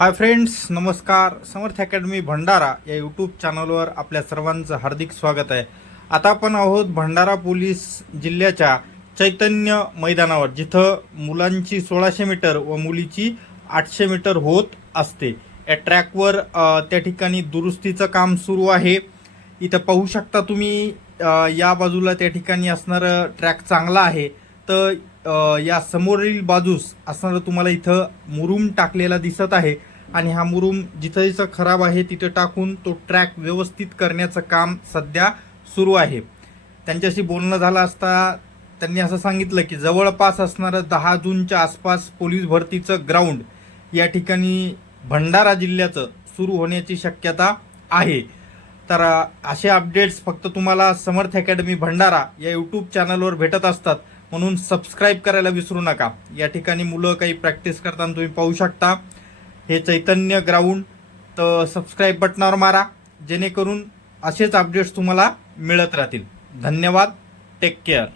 Hi friends, नमस्कार. समर्थ academy Bhandara या YouTube चॅनलवर आपल्या सर्वांचं हार्दिक स्वागत आहे. आता आपण आहोत भंडारा पोलीस जिल्ह्याच्या चैतन्य मैदानावर, जिथं मुलांची 1600 मीटर व मुलीची 800 मीटर होत असते. या ट्रॅकवर त्या ठिकाणी दुरुस्तीचं काम सुरू आहे. इथं पाहू शकता तुम्ही, या बाजूला त्या ठिकाणी असणारं ट्रॅक चांगला आहे, तर या समोरील बाजूस असणारं तुम्हाला इथं मुरुम टाकलेला दिसत आहे. आणि हा मुरुम जिथं जिथं खराब आहे तिथं टाकून तो ट्रॅक व्यवस्थित करण्याचं काम सध्या सुरू आहे. त्यांच्याशी बोलणं झालं असता त्यांनी असं सांगितलं की जवळपास असणारं 10 जूनच्या आसपास पोलीस भरतीचं ग्राउंड या ठिकाणी भंडारा जिल्ह्याचं सुरू होण्याची शक्यता आहे. तर असे अपडेट्स फक्त तुम्हाला समर्थ अकॅडमी भंडारा या यूट्यूब चॅनलवर भेटत असतात, म्हणून सबस्क्राईब करायला विसरू नका. या ठिकाणी मुलं काही प्रॅक्टिस करताना तुम्ही पाहू शकता. हे चैतन्य ग्राउंड, तर सबस्क्राईब बटनावर मारा, जेणेकरून असेच अपडेट्स तुम्हाला मिळत राहतील. धन्यवाद. Take care.